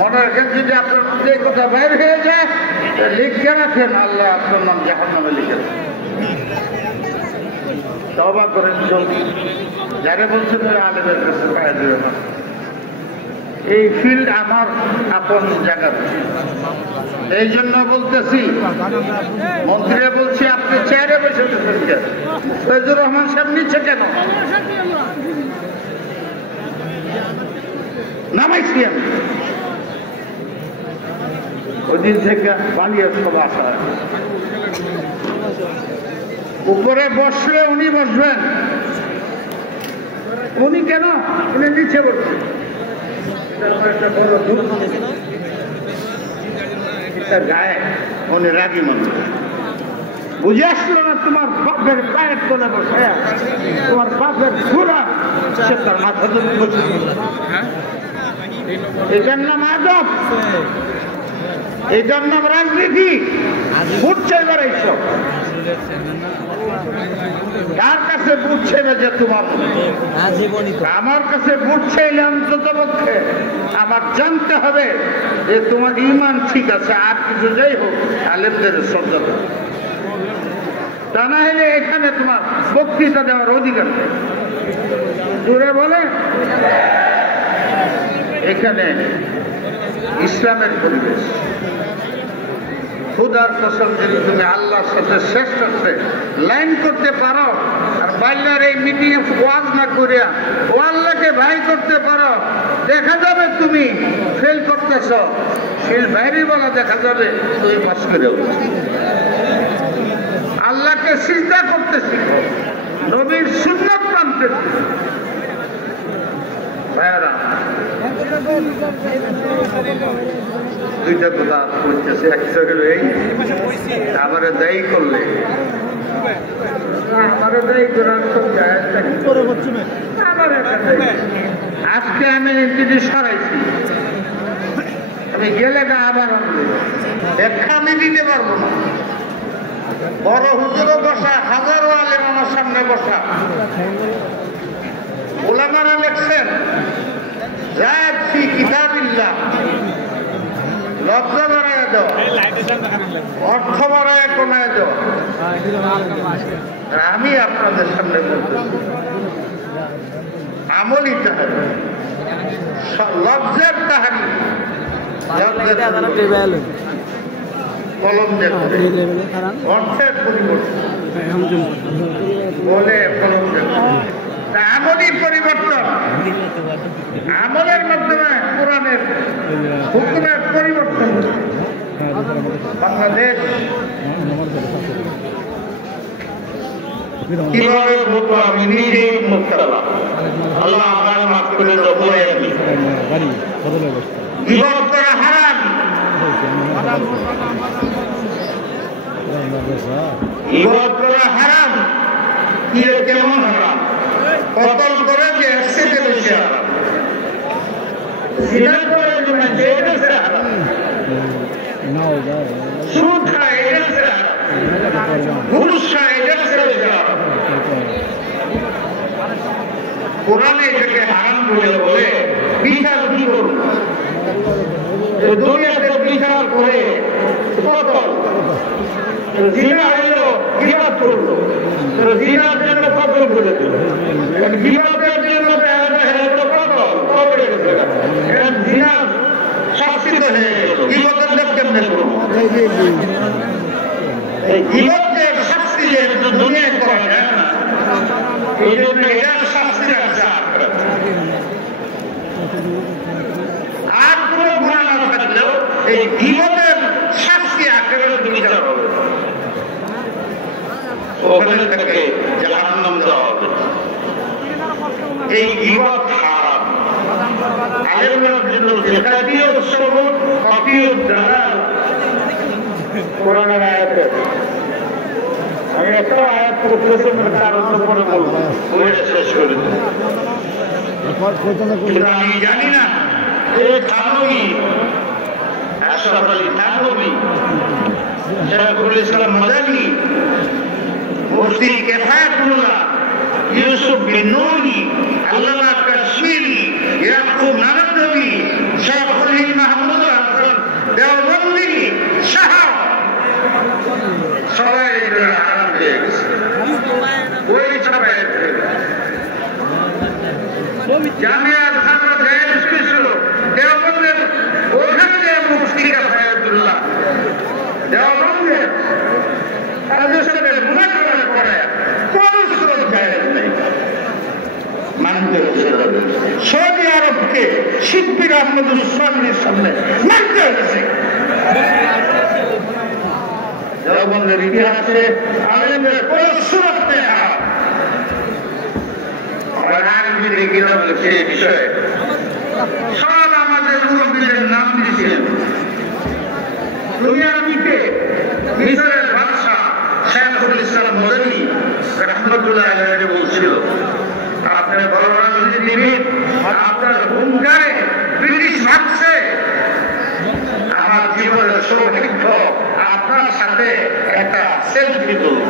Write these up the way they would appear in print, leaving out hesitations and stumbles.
মনে রাখেন যদি আপনার মধ্যে এই কথা বাইর হয়ে যায় লিখে রাখেন, আল্লাহ আপনার নাম জাহান্নামে লিখে রাখেন। তওবা করেন জলদি। যারা বলছেন আলেমের কাছে পাওয়া যাবে না, এই ফিল্ড আমার আপন জায়গা। এই জন্য বলতেছি, মন্ত্রীরা বলছে আপনি চেয়ারে বসে ফজলুর রহমান সাহেব নিচ্ছে কেন? নামাইছি আমি ওদিন থেকে পালিয়ে সব আসা। উপরে বসলে উনি বসবেন, উনি কেন? উনি নিচে বসবেন। গায়ে উনি রাগি মানুষ। বুঝে আসলো না তোমার বাপের পায়ের তলে বসে, তোমার বাপের ঘোরা সে তার মাথা ধরে বসে। এটার নাম আদব, এটার নাম রাজনীতি। ভোট চাইবার এইসব কার কাছে ভোট চাইবে যে তোমার? আমার কাছে ভোট চাইলে অন্তত পক্ষে আমার জানতে হবে যে তোমার ইমান ঠিক আছে, আর কিছু যাই হোক আলেমদের শ্রদ্ধা করো। তা না হলে এখানে তোমার বক্তৃতা দেওয়ার অধিকার নেই। দূরে বলে এখানে ইসলামের পরিবেশ। খুদার কসম যদি তুমি আল্লাহর সাথে শ্রেষ্ঠ সাথে লাইন করতে পারো, আর বাইলার এই মিটিং এ ওয়াজ না করিয়া ও আল্লাহকে ভাই করতে পারো, দেখা যাবে তুমি ফেল করতেছ। ফেল বাইরে বলা দেখা যাবে তুমি পাস করে আল্লাহকে সিজদা করতে শিখো, নবীর সুন্নাত মানতে শিখো। ভাইরা দুইটা কথা বলতেছে, একটা হলো এই আমারে দায়ী করলে, আমারে দায়ী করার সব আজকে আমি যদি সরাইছি, আমি গেলে না আবার ব্যাখ্যা আমি দিতে পারবো না। বড় হুজুরও বসা, হাজারো আলেম আমার সামনে বসা, ওলামারা লেখছেন জায়েদ ফি কিতাবিল্লাহ, লব্ধ বাড়ায় দাও, অর্থ বাড়ায় কমায় দাও। আমি আপনাদের সামনে বলতেছি আমলই তাহারি, লব্জের তাহারি, কলম দেখবে অর্থের পরিবর্তন বলে কলম দেখবে। আমলই পরিবর্তন, আমলের মাধ্যমে কোরআনের হুকুমের পরিবর্তন। বাংলাদেশ কিভাবে বলবো, আমি নিজেই মুক্তালা, আল্লাহ আপনার মাফ করে দেবো। বিবাদ করা হারাম, বিবাদ করা হারাম। কি কেমন হারাম? কতল করে যে একসাথে বেশি হারাম, জিনা করে যে এটা সে হারাম, সুদ খায় এটা সে হারাম, ঘুষ খায় এটা সে হারাম। কোরআনে এটাকে হারাম বলে বলে বিচার কি করুন? দুনিয়াতে বিচার করে কতল, জিনা হইল বিবাদ করলো, জিনার জন্য কতল করে দিল, বিবাদের জন্য কতল কবরে গেছে, জিনার শাস্তিত হয়ে গেল। বিবাদের লোক কেমনে করবো? এই বিবাদের শাস্তি যে দুনিয়ায় করা যায় না, এই জন্য এটার শাস্তি আছে। আর কোনো গুণা না থাকলেও এই বিবাদের শাস্তি একেবারে বিচার হবে, ওখানে থেকে জাহান্নাম দেওয়া হবে। এই বিবাদ হারাম, আলেমের জন্য জাতীয় সবুজ অতীয় দালাল। কোরআনের আয়াতে আমি একটা আয়াত পড়তেছি, কারণ পরে বলবো, শেষ করে আমি জানি না এই থানবী আশরাফ আলী থানবী, শেখুল ইসলাম মাদানী, মুফতি কিফায়াতুল্লাহ ইউসুফ বিন নুনি, আল্লামা কাশ্মীরি, ইয়াকুব নানবী, শেখ খলিল মাহমুদ পীর আহমদ উসমানীর সামনে মানতে হয়েছে। দেওবন্দের ইতিহাসে আলেমদের কোন সুরত নেই। সে বিষয়ে সব আমাদের মুরব্বীদের নাম দিয়েছিলেন। দুনিয়ার দিকে মিশরের বাদশা শাইখুল ইসলাম মদনী রাহমাতুল্লাহ আলাইহি বলছিল, আপনার বড় রাজনীতিবিদ, আপনার হুঙ্কারে ব্রিটিশ ভাবছে আমার জীবনের সৌভাগ্য আপনার সাথে একটা সেলফি তুলব।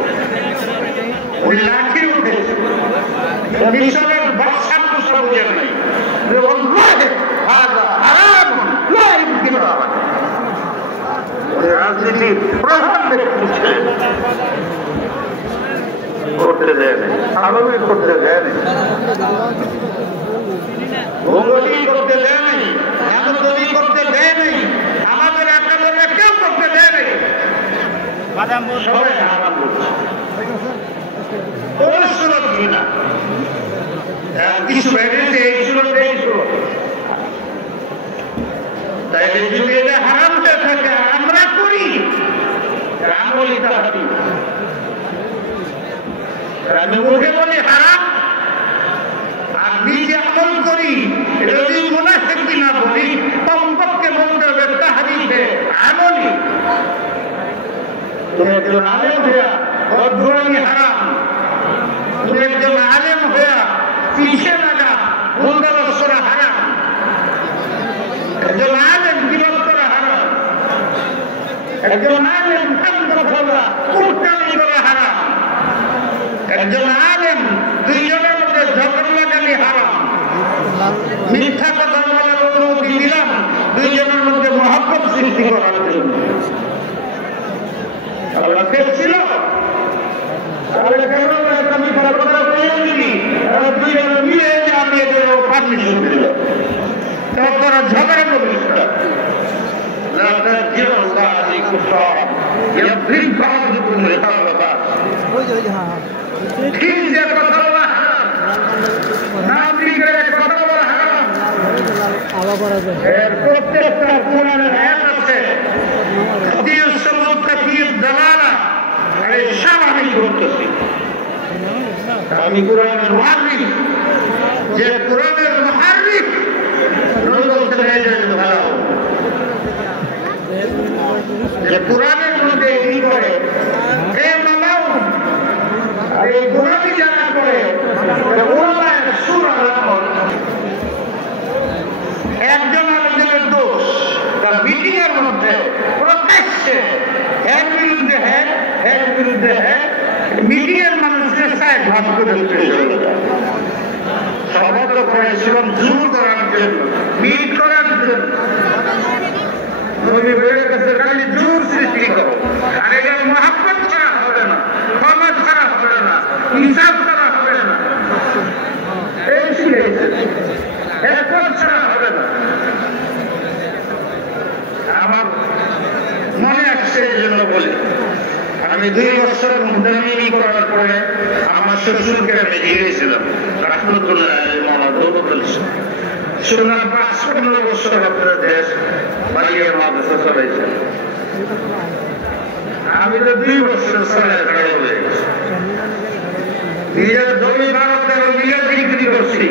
ওই লাঠি উঠে মিশরের বাদশা তো সবুজে নাই, রাজনীতি প্রধান ব্যক্তি ছিলেন, করতে দেয় নাই, আলোই করতে দেয় নাই, ভঙ্গলি করতে দেয় নাই, এমনকি করতে দেয় নাই, আমাদের একাডেমি কেউ করতে দেয় নাই। সবাই হারাম করছে, কোন সুরত না, কিছু বেরিয়েছে এই সুরত এই সুরত। তাইলে যদি এটা হারাম হয়ে থাকে আমরা করি, আমলি তাহারি আমি মুখে বলি হারাম আর নিজে আমল করি, এটা যদি মনে থাকি না বলি কমপক্ষে বলতে হবে তাহারিতে আমলি। তুমি একজন আলেম হইয়া বদগুরামি হারাম, তুমি একজন আলেম হইয়া পিছিয়ে লাগা ভুলগলত করা হারাম, একজন আলেম বিরোধ করা হারাম, একজন আলেম কান্দ করা উল্টামি করা হারাম, একজন আলেম দুইজনের মধ্যে ঝগড়া লাগালি হারাম, মিথ্যা কথা বলার অনুমতি দিলাম দুইজনের মধ্যে মহব্বত সৃষ্টি করার জন্য। আল্লাহ ছিল তাহলে কেন আমি কথা বলি দুইজন মিলে আমি এদের পারমিশন দিল, তারা ঝগড়া করিস না। ঠিক যে কথা বলা হারাম, কথা বলা হারাম, প্রত্যেকটা কোরআনের আয়াত আছে আমি করতেছি। আমি কোরআনের মুহাররিফ, যে কোরআনের মুহাররিফ যে কোরআনের মধ্যে কি করে এই কোরআনই যারা করে একজন আরেকজনের দোষ তার মিটিং এর মধ্যে প্রকাশ্যে এর বিরুদ্ধে হ্যাঁ এর বিরুদ্ধে হ্যাঁ মিটিং এর মানুষের সাথে ভাগ করে সমগ্র করেছিলাম জোর করার জন্য, মিট করার জন্য। খালি জোর সৃষ্টি করো, আর এটা মহাব্বত করা হবে না, ক্ষমা করা হবে না, হিসাব করা হবে না, এই শিখেছে ছাড়া হবে না। আমার মনে আসছে এই জন্য বলি, আমি 2 বছর মুদামিনী করার পরে আমার শ্বশুরকে আমি গিয়েছিলাম রাহমাতুল্লাহ আলাইহি শুনলাম ৫-১৫ বছর আপনার দেশ বাড়িয়ে মাদ্রাসা চলাইছে। আমি তো 2 বছর চলে হয়ে গেছি, নিজের জমি ভারতের নিজের বিক্রি করছি,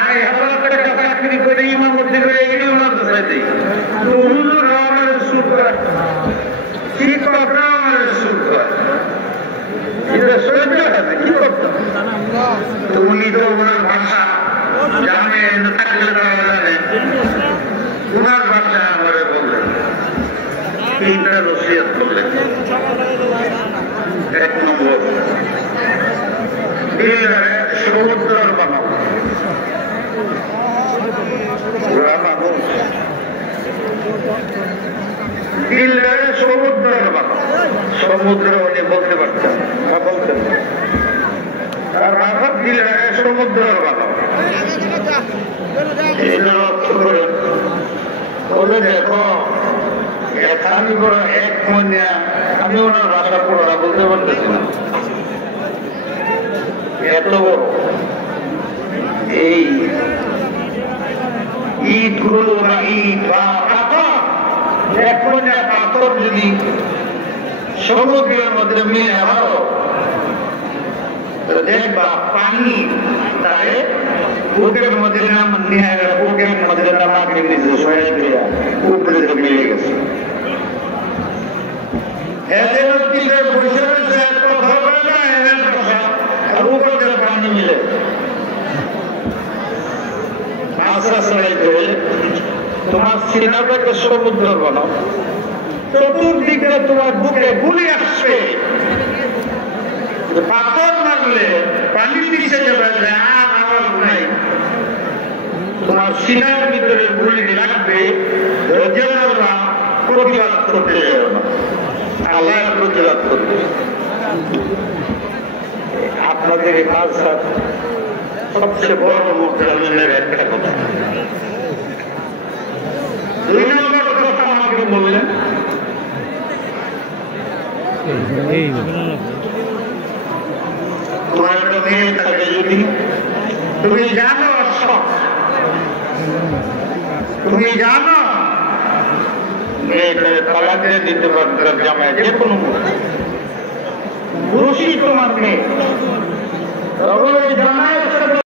আর চাকরি করে ইমান করতে করে এগিয়ে মাদ্রাসা দিই, শিক্ষকরা আমার সুখ হয়, এটা সহ্য আছে কি করতো। উনি তো ওনার ভাষা জানে থাকলে ওনার ভাষায় আমার বললেন 3টা নসিহত করলেন। 1 নম্বর, দিলে সমুদ্র বানাও, দিলে সমুদ্র বানাও। সমুদ্র উনি বলতে পারতেন না, বলতেন আর ভাষা দিলে সমুদ্র বানাও। বলে দেখো আমি বড় 1 মহিনা আমি ওনার ভাষা পুরোটা বলতে পারতেছি না, এত বড় এই ইট গুলো বা ইট বা পাথর, এক পয়সা পাথর যদি সমুদ্রের মধ্যে মিলে মারো, দেখবা পানি তারে বুকের মধ্যে নাম বুকের মধ্যে নামাকে নিচে সহায় দিয়া উপরে মিলে গেছে। এদের পিঠে বসে রয়েছে কথা বলে না, এদের কথা আর উপরে পানি মিলে আশ্রা ছড়াইতে হলে তোমার সিনাটাকে সমুদ্র বানাও, চতুর্দিকে তোমার বুকে গুলি আসবে, পাথর মারলে পানি মিশে যাবে, আর আওয়াজ নাই, তোমার সিনার ভিতরে গুলি লাগবে, প্রতিবাদ করতে যাবে না, আল্লাহ প্রতিবাদ করবে। আপনাদের কাজ সবচেয়ে বড় মুক্তির একটা কথা। 2 নম্বর কথা আমাকে বললেন, তোমার একটা মেয়ে থাকে, যদি তুমি জানো তুমি জানো মেয়েটা তালাক দিয়ে দিতে পারবে জামাই, যে কোনো দোষী তোমার মেয়ে, জামাই